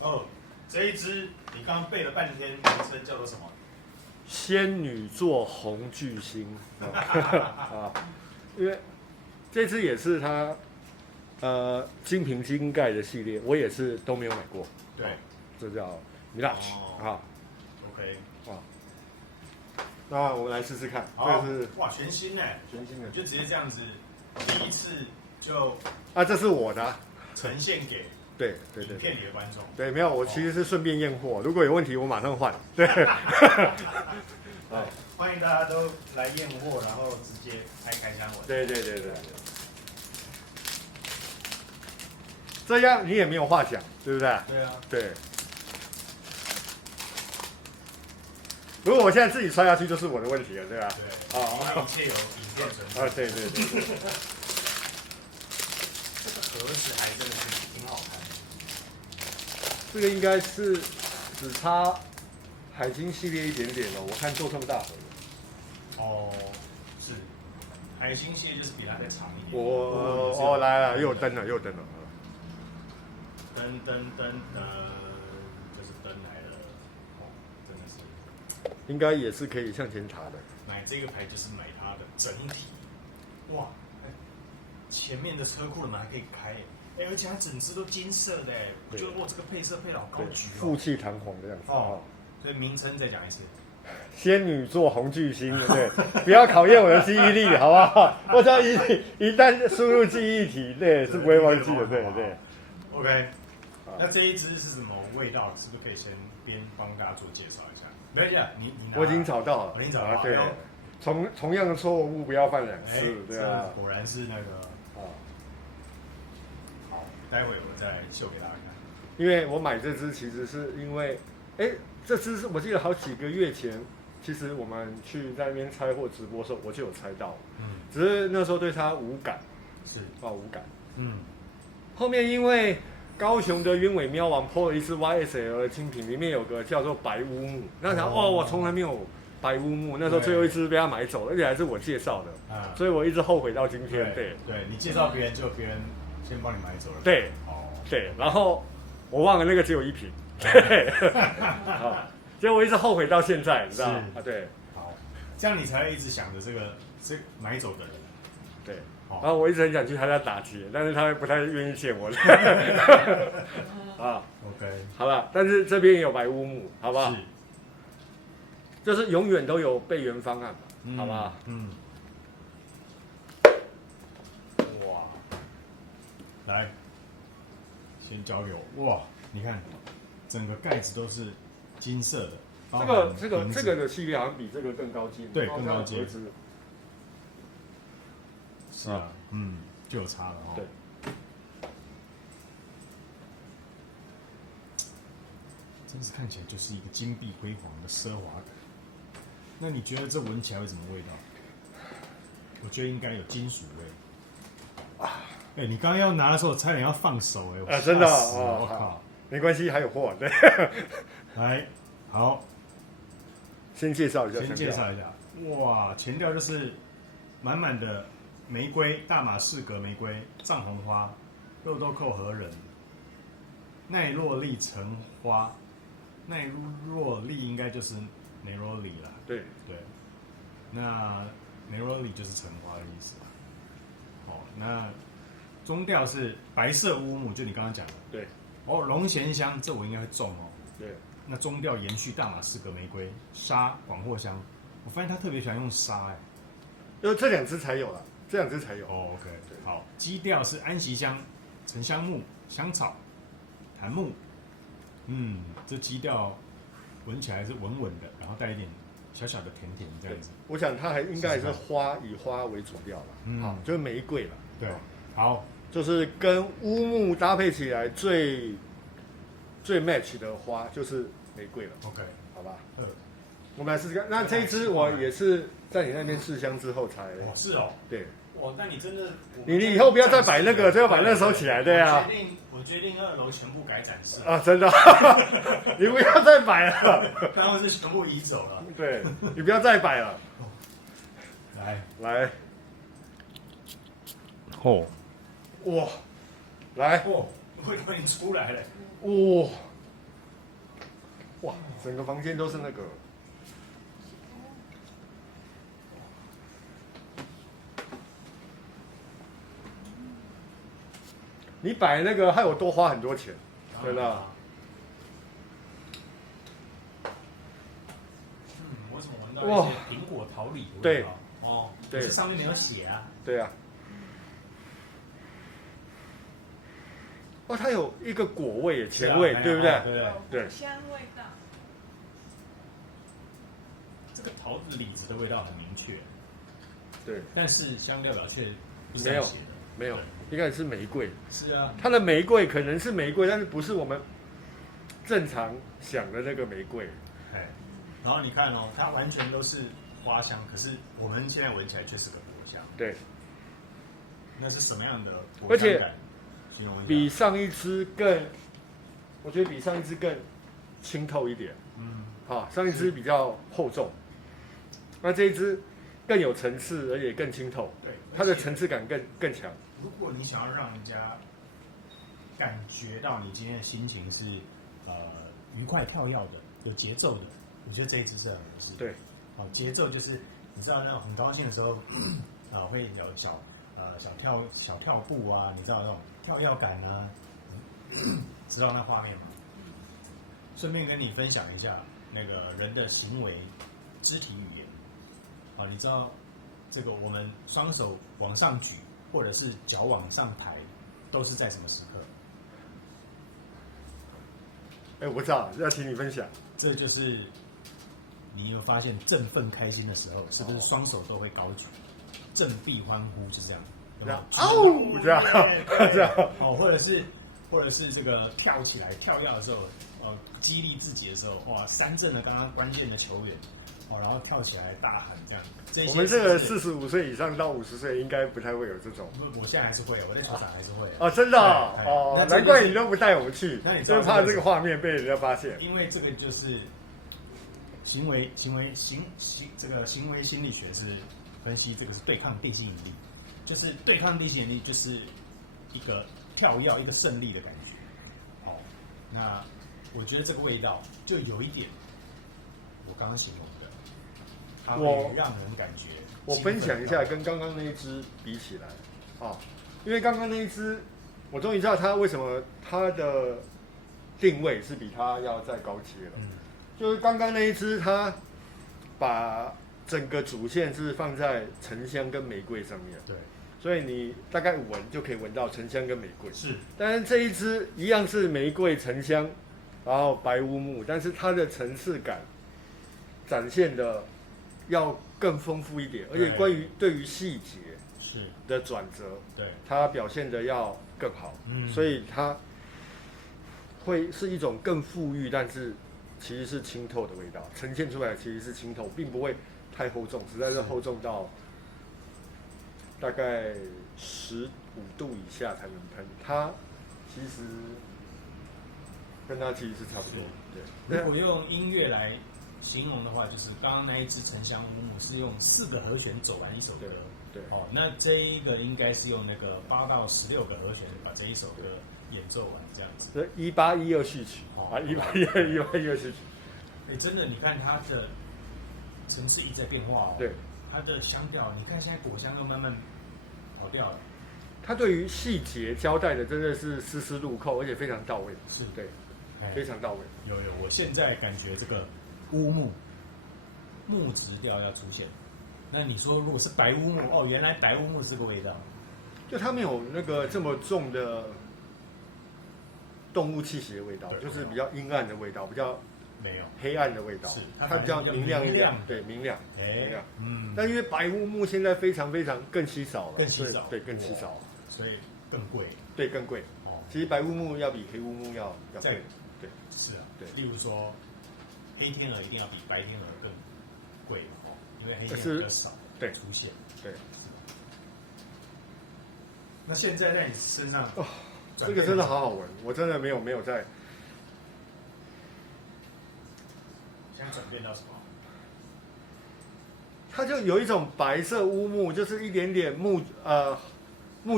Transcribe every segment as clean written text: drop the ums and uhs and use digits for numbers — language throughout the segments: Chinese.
哦，这一支你刚刚背了半天，名称叫做什么？仙女座红巨星啊，因为这支也是它金瓶金盖的系列，我也是都没有买过。对，这叫 Mirage 啊。OK， 啊，那我们来试试看，这个是哇全新哎，全新的，就直接这样子，第一次就啊，这是我的啊。呈现给对影片里的观众。对，没有，我其实是顺便验货，如果有问题我马上换。对，欢迎大家都来验货，然后直接拍开箱文。对，这样你也没有话讲，对不对？对啊，对。如果我现在自己摔下去，就是我的问题了，对吧？对，一切有影片存在。对。这个盒子还真的是挺好看的。这个应该是只差海星系列一点点了，我看做这么大盒的。哦，是，海星系列就是比它再长一点。来了，又灯了。灯，就是灯来了。哦，真的是。应该也是可以向前查的。买这个牌就是买它的整体。哇，前面的车库的门还可以开，而且它整只都金色的，我觉得哇，这个配色配得好高级哦，富气堂皇的样子。哦，所以名称再讲一次。仙女座红巨星，对，不要考验我的记忆力，好不好？我只要一旦输入记忆体，对，是不会忘记的，对。OK， 那这一支是什么味道？是不是可以先边帮大家做介绍一下？没关系啊，你我已经找到了，我已经找到了，对。同样的错误不要犯2次，对啊。果然是那个好，待会我再秀给大家看。因为我买这支其实是因为，这支是我记得好几个月前，其实我们去在那边拆货直播的时候，我就有猜到，只是那时候对它无感，无感，后面因为高雄的鸢尾喵王 PO 了一支 YSL 的精品，里面有个叫做白乌木，那想我从来没有白乌木，那时候最后一支被他买走了，而且还是我介绍的，所以我一直后悔到今天。对，你介绍别人，就别人先帮你买走了。对，然后我忘了那个只有1瓶，对，所以我一直后悔到现在，你知道吗？对，好，这样你才会一直想着这买走的人。对，然后我一直很想去他家打劫，但是他不太愿意见我。OK， 好了，但是这边也有白乌木，好不好？是，就是永远都有备援方案嘛，好不好？哇，来，先交给我。哇，你看，整个盖子都是金色的。这个的系列好像比这个更高阶，对，更高阶。是啊，就有差了哦。对。真是看起来就是一个金碧辉煌的奢华感。那你觉得这闻起来会什么味道？我觉得应该有金属味。你刚刚要拿的时候，我差点要放手真的我靠，没关系，还有货。对，来，好，先介绍一下。哇，前调就是满满的玫瑰，大马士革玫瑰，藏红花，肉豆蔻和人，奈洛丽橙花，奈洛丽应该就是内罗里啦。对，那内罗里就是橙花的意思。那中调是白色乌木，就你刚刚讲的。对。龙涎香，这我应该会中哦。对。那中调延续大马士革玫瑰，沙广藿香，我发现他特别喜欢用沙因为这2支才有了，OK， 对，好，基调是安息香、沉香木、香草、檀木。这基调闻起来是稳稳的，然后带一点小小的甜甜这样子。我想它应该还是以花为主调了，好，就是玫瑰了。对，好，就是跟乌木搭配起来最 match 的花就是玫瑰了。OK， 好吧。我们来试试看。那这一支我也是在你那边试香之后才。是哦。对。那你真的，你以后不要再摆那个，就要把那收起来，对啊。我决定2楼全部改展示真的，你不要再摆了。刚刚是全部移走了。对，你不要再摆了。来，哇，来，味道已经出来了。哇，哇，整个房间都是那个。你摆那个害我多花很多钱，真的。我怎么闻到一些苹果桃李的味道？哦，对，这上面没有写啊。对啊。哦，它有一个果味、前味，对不对？对。香味道。这个桃子、李子的味道很明确。对。但是香料表却不是这样写的。没有，应该是玫瑰。是啊。它的玫瑰可能是玫瑰，但是不是我们正常想的那个玫瑰。哎。然后你看哦，它完全都是花香，可是我们现在闻起来却是个果香。对。那是什么样的果香感？比上一支更，我觉得比上一支更清透一点。好，上一支比较厚重，那这一支更有层次，而且更清透。对，它的层次感更强。如果你想要让人家感觉到你今天的心情是愉快跳跃的、有节奏的，我觉得这一支是很合适。对，好，节奏就是你知道那种很高兴的时候，会有小跳步啊，你知道那种跳跃感啊，知道那画面吗？顺便跟你分享一下那个人的行为、肢体语言。啊，你知道这个我们双手往上举，或者是脚往上抬，都是在什么时刻？哎，我知道，要请你分享。这就是你有发现振奋开心的时候，是不是双手都会高举，振臂欢呼，是这样？这样哦，这样这样哦，或者是这个跳起来跳跃的时候，激励自己的时候，哇，三振了刚刚关键的球员，然后跳起来大喊这样。我们这个45岁以上到50岁应该不太会有这种。我现在还是会，我在球场还是会。哦，真的哦，难怪你都不带我们去，就怕这个画面被人家发现。因为这个就是行为心理学是分析这个是对抗地心引力。就是对抗地心引力，就是一个跳跃、一个胜利的感觉。哦，那我觉得这个味道就有一点我刚刚形容的，它会让人感觉。我分享一下，跟刚刚那一支比起来，因为刚刚那一支，我终于知道它为什么它的定位是比它要再高阶了。就是刚刚那一支，它把整个主线是放在沉香跟玫瑰上面。对。所以你大概闻就可以闻到沉香跟玫瑰，是。但是这一支一样是玫瑰、沉香，然后白乌木，但是它的层次感展现的要更丰富一点，而且对于细节是的转折，对，它表现的要更好。所以它会是一种更富裕，但是其实是清透的味道，呈现出来其实是清透，并不会太厚重，实在是厚重到大概15度以下才能喷，它其实跟它其实是差不多。对，如果用音乐来形容的话，就是刚刚那一支沉香乌木是用4个和弦走完一首歌。对。那这一个应该是用那个8到16个和弦把这一首歌演奏完这样子。1812序曲1812序曲。真的，你看它的层次一直在变化。对。它的香调，你看现在果香都慢慢跑掉了。它对于细节交代的真的是丝丝入扣，而且非常到位。是，对，非常到位。有，我现在感觉这个乌木木质调要出现。那你说如果是白乌木，原来白乌木是个味道，就它没有那个这么重的动物气息的味道，就是比较阴暗的味道，比较。没有黑暗的味道，它比较明亮一点，对，明亮。但因为白乌木现在非常非常更稀少了，更稀少，对，更稀少，所以更贵，对，更贵。其实白乌木要比黑乌木要贵，对，是啊，对。例如说，黑天鹅一定要比白天鹅更贵因为黑天鹅比较少，对，出现，对。那现在在你身上，这个真的好好闻，我真的没有在。现在转变到什么？它就有一种白色乌木，就是一点点木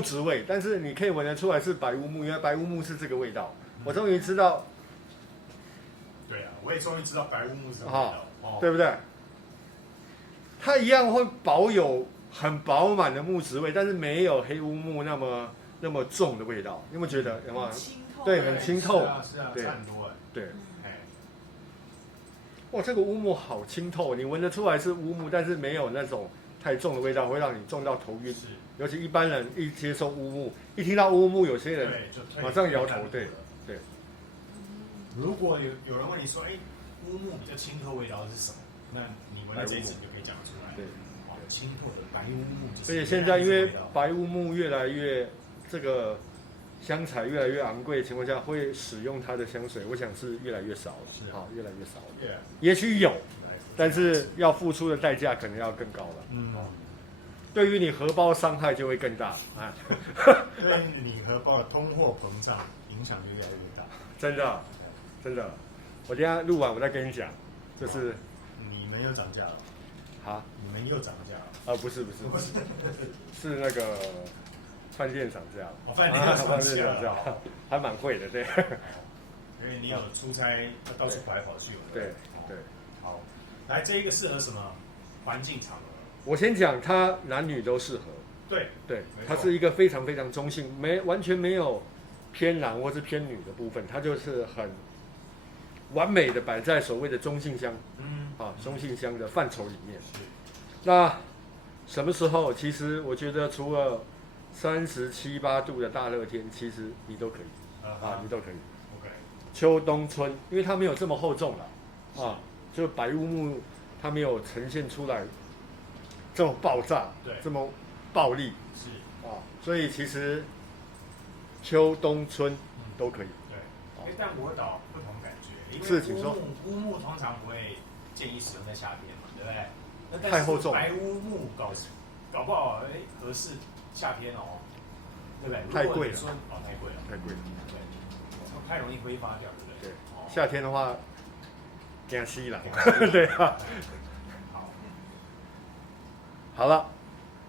质味，但是你可以闻得出来是白乌木，因为白乌木是这个味道。我终于知道对啊，我也终于知道白乌木是什么味道，对不对？它一样会保有很饱满的木质味，但是没有黑乌木那么重的味道。你有没有觉得？有没有？对，很清透。是啊，对，差很多哎。对，哎，哇，这个乌木好清透，你闻得出来是乌木，但是没有那种太重的味道，会让你重到头晕。是，尤其一般人一接受乌木，一听到乌木，有些人马上摇头。对。如果有人问你说，哎，乌木比较清透味道是什么？那你闻到这一支你就可以讲出来。对，清透的白乌木。而且现在因为白乌木越来越这个香材越来越昂贵的情况下，会使用它的香水，我想是越来越少了。是啊，越来越少了。Yeah. 也许有，但是要付出的代价可能要更高了。嗯。对于你荷包伤害就会更大啊。对你荷包的通货膨胀影响就越来越大。真的。我等一下录完我再跟你讲，就是你们又涨价了。啊？你们又涨价了？不是，是那个饭店涨价了。饭店涨价，还蛮贵的，对。因为你有出差要到处跑来跑去。对。好，来这一个适合什么环境场合？我先讲，它男女都适合。对，它是一个非常非常中性，完全没有偏男或是偏女的部分，它就是很完美的摆在所谓的中性香，中性香的范畴里面。那什么时候？其实我觉得除了37、8度的大热天，其实你都可以你都可以。OK。秋冬春，因为它没有这么厚重了就白乌木它没有呈现出来这么爆炸，这么暴力，是所以其实秋冬春都可以。对，但我岛不同感觉，因为乌木通常不会建议使用在夏天嘛，对不对？那太厚重，白乌木搞不好合适夏天哦，对不对？太贵了，太贵了，对，太容易挥发掉，对不对？对，夏天的话，惊死了，对啊。好了，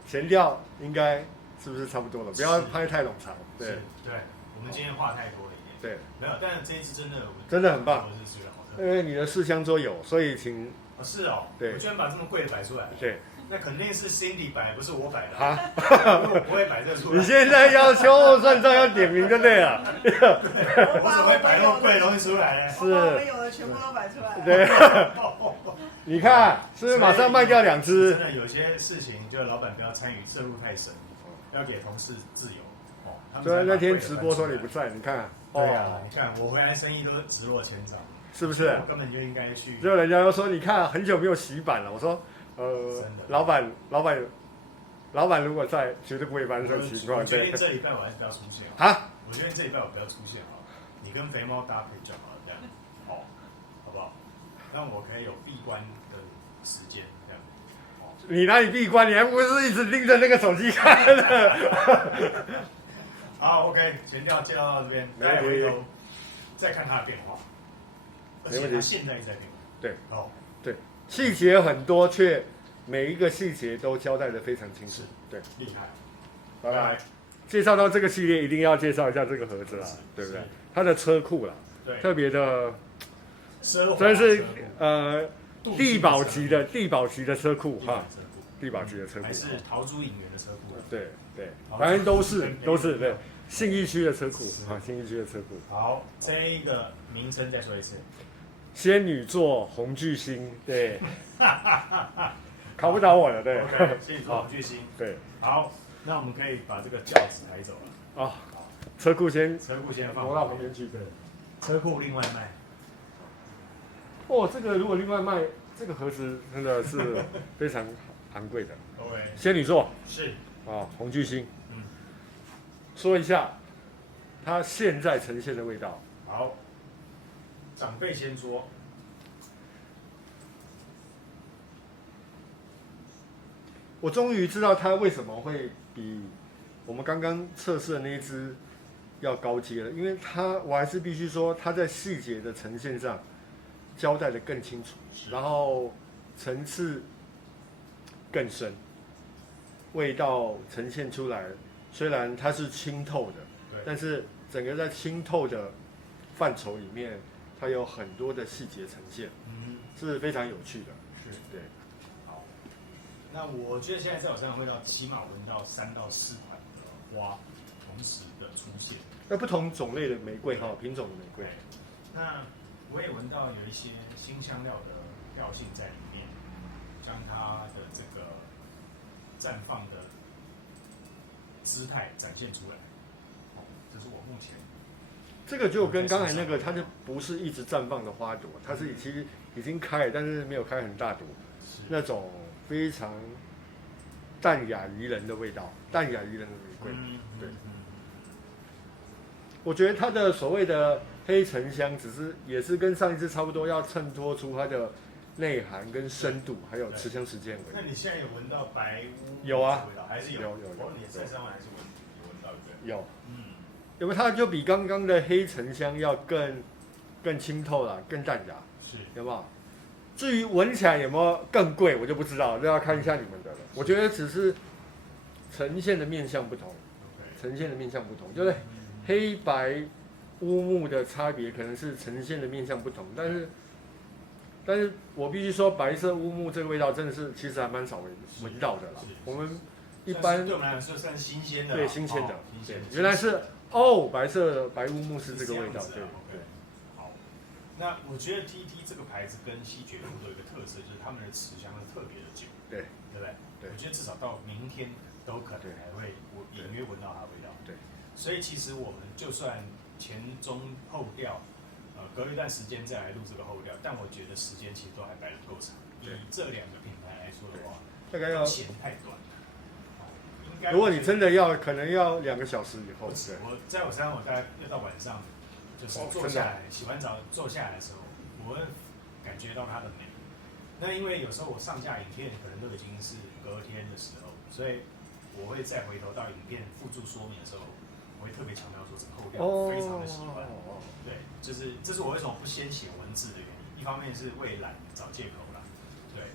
前调应该是不是差不多了？不要拍太冗长。对，我们今天话太多了一点。对，没有，但是这一次真的很棒，因为你的试香桌有，所以请。是哦，对，我居然把这么贵的摆出来。对，那肯定是 Cindy 摆，不是我摆的因为我不会摆这出来。你现在要秋后算账，要点名就对了。我怎么会摆那么贵的东西出来呢？是，我们有的全部都摆出来了。对，你看，是不是马上卖掉2只？真的有些事情，就老板不要参与，涉入太深，要给同事自由。所以那天直播说你不在，你看。对啊，你看我回来生意都直落千丈。是不是？我根本就应该去。就人家又说，你看很久没有洗版了。我说，老板如果在，绝对不会发生这种情况。我决定这礼拜我还是不要出现。我决定这礼拜我不要出现好了。你跟肥猫搭配就好了，这样。好不好？让我可以有闭关的时间，这样。你哪里闭关？你还不是一直盯着那个手机看的？好 ，OK，前调介绍到这边，待回头再看它的变化。而且它现在在变化。对，对，细节很多，却每一个细节都交代的非常清楚。对，厉害。拜拜。介绍到这个系列，一定要介绍一下这个盒子啦，对不对？它的车库啦，特别的，真是地堡级的车库哈，地堡级的车库，还是陶朱隐园的车库？对，反正都是对。信义区的车库信义区的车库。好，这一个名称再说一次。仙女座红巨星，对，考不倒我了，对。仙女座红巨星，对。好，那我们可以把这个轿子抬走了。车库先放挪到旁边去，对。车库另外卖。这个如果另外卖，这个盒子真的是非常昂贵的。OK。仙女座是红巨星。说一下它现在呈现的味道。好，长辈先说。我终于知道它为什么会比我们刚刚测试的那一只要高阶了，因为我还是必须说，它在细节的呈现上交代的更清楚，然后层次更深，味道呈现出来。虽然它是清透的，但是整个在清透的范畴里面，它有很多的细节呈现，是非常有趣的。是，对。好，那我觉得现在在我身上味道起码闻到3到4款的花同时的出现。那不同种类的玫瑰哈，品种的玫瑰。那我也闻到有一些新香料的调性在里面，将它的这个绽放的姿态展现出来。这是我目前。这个就跟刚才那个，它就不是一直绽放的花朵，它是其实已经开了，但是没有开很大朵，那种非常淡雅宜人的味道，淡雅宜人的玫瑰。对。我觉得它的所谓的黑沉香，也是跟上一次差不多，要衬托出它的内涵跟深度，还有持香时间。那你现在有闻到白乌有啊，味道还是有？有。你在上面还是闻到对不对？有。因为它就比刚刚的黑沉香要更清透了，更淡雅，是，有没有？至于闻起来有没有更贵，我就不知道，这要看一下你们的了。我觉得只是呈现的面向不同，呈现的面向不同，就是黑白乌木的差别，可能是呈现的面向不同，但是我必须说，白色乌木这个味道真的是其实还蛮少闻到的啦。我们一般对我们来说算新鲜的，对新鲜的，对，原来是。白乌木是这个味道，对。好，那我觉得 TT 这个牌子跟西决富都有一个特色，就是他们的持香是特别的久，对不对？对，我觉得至少到明天都可能还会隐约闻到它的味道。对，所以其实我们就算前中后调，隔一段时间再来录这个后调，但我觉得时间其实都还摆得够长。以这2个品牌来说的话，大概要嫌太短。如果你真的可能要2个小时以后。我在我身上，我大概要到晚上，就是坐下来洗完澡坐下来的时候，我会感觉到它的美。那因为有时候我上架影片可能都已经是隔天的时候，所以我会再回头到影片附注说明的时候，我会特别强调说这个后调非常的喜欢。对，就是这是我为什么不先写文字的原因。一方面是为懒找借口啦，对。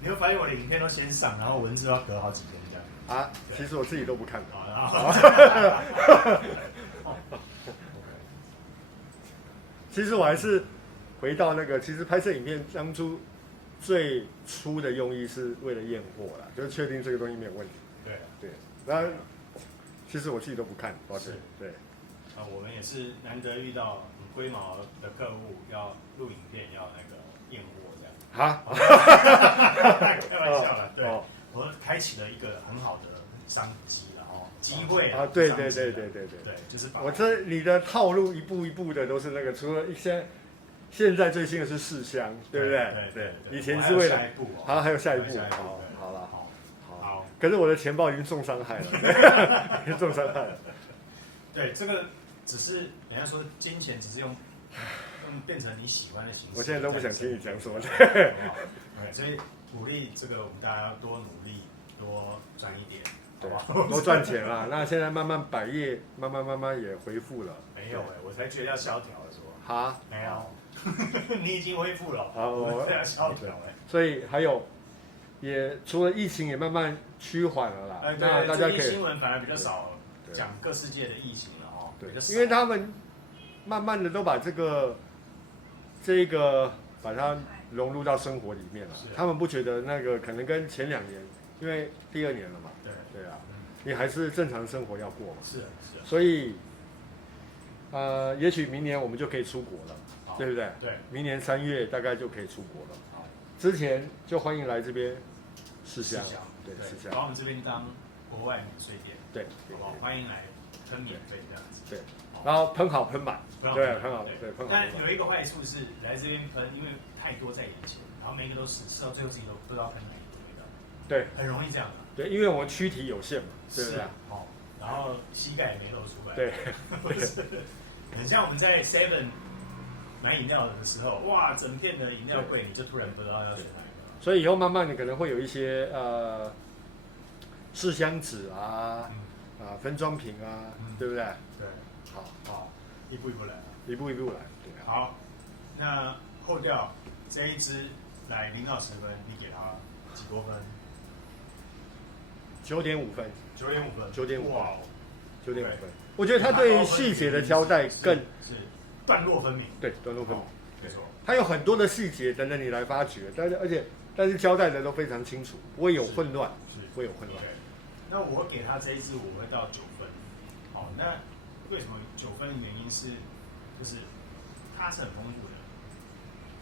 你会发现我的影片都先上，然后文字要隔好几天这样。其实我自己都不看。其实我还是回到那个，其实拍摄影片当初最初的用意是为了验货啦，就是确定这个东西没有问题。对。然后其实我自己都不看，抱歉。对。我们也是难得遇到很龟毛的客户，要录影片，要那个验货这样。开玩笑了，对。我开启了一个很好的商机了机会对，就是你的套路一步一步的都是那个，除了现在最新的是试香，对不对？对，以前是为了还有下一步，好了，好。可是我的钱包已经重伤害了，重伤害了。对，这个只是人家说金钱只是用变成你喜欢的形式。我现在都不想听你讲什么。所以鼓励这个我们大家要多努力，多赚一点，好不好？多赚钱啦。那现在慢慢百业慢慢也恢复了。没有我才觉得要萧条了，说没有，你已经恢复了。我要萧条所以还有除了疫情也慢慢趋缓了啦。那大家可以新闻反而比较少讲各世界的疫情了对，因为他们慢慢的都把这个把它融入到生活里面了。他们不觉得那个可能跟前2年，因为第2年了嘛。对啊，你还是正常生活要过嘛。是。所以也许明年我们就可以出国了，对不对？对。明年3月大概就可以出国了。之前就欢迎来这边试香。对，试香。把我们这边当国外免税店。对。好，欢迎来喷免费这样子。对。然后喷好喷满，对，喷好。但有一个坏处是来这边喷，因为太多在眼前，然后每一个都试到最后自己都不知道喷哪一个味道。对，很容易这样的。对，因为我们躯体有限嘛，对不对？然后膝盖也没露出来。对，很像我们在 Seven 买饮料的时候，哇，整片的饮料柜，你就突然不知道要选哪一个。所以以后慢慢你可能会有一些试香纸啊，分装瓶啊，对不对？对。好，一步一步来。一步一步来，对。好，那后调这一支来0到10分，你给它几多分？9.5分。9.5分。哇，9.5分。我觉得他对细节的交代更，段落分明。对，段落分明，没错。它有很多的细节等着你来发掘，但是交代的都非常清楚，不会有混乱，不会有混乱。那我给他这一支，我会到9分。好，那为什么9分的原因是，就是它是很丰富的。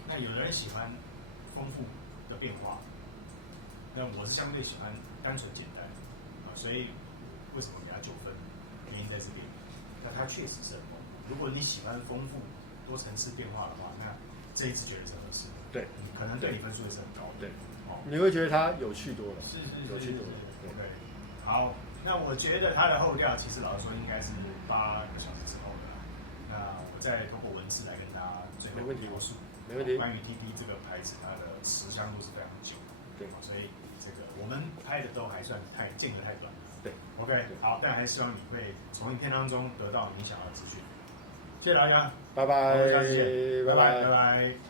那有的人喜欢丰富的变化，那我是相对喜欢单纯简单啊，所以为什么给他9分？原因在这边。那它确实是很丰富。如果你喜欢丰富多层次变化的话，那这一支绝对是合适的。对，可能对你分数也是很高的。对，你会觉得它有趣多了。是有趣多了。对，好，那我觉得它的后调其实老实说应该是8个小时之后的啦。那我再通过文字来跟大家最后描述。没问题。关于 TP 这个牌子，它的持香度是非常久。对，所以这个我们拍的都还算间隔太短。对 ，OK， 好，但还是希望你会从影片当中得到你想要的资讯。谢谢大家，拜拜，下次见，拜拜。